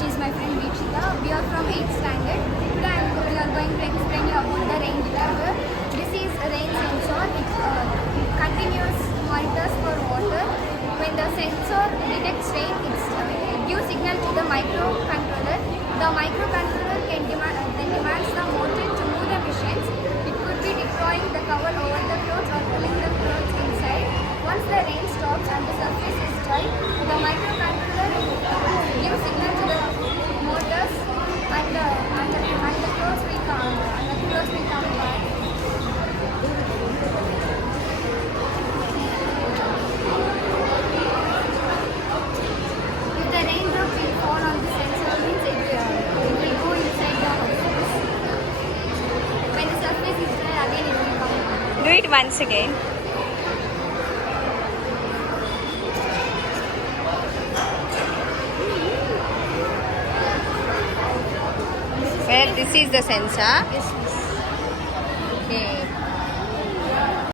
She is my friend Veekshita. We are from 8th standard. Today we are going to explain you about the rain detector. This is a rain sensor. It continuous monitors for water. When the sensor detects rain, it gives signal to the microcontroller. The microcontroller then demands the motor to move the machines. It could be deploying the cover over the clothes or pulling the clothes inside. Once the rain stops and the surface is dry, the microcontroller gives signal to the motors and the clothes will come back. If the raindrop will fall on the sensor, means it will go inside the house. When the surface is dry, again it will come back. Do it once again. Where this is the sensor. Yes.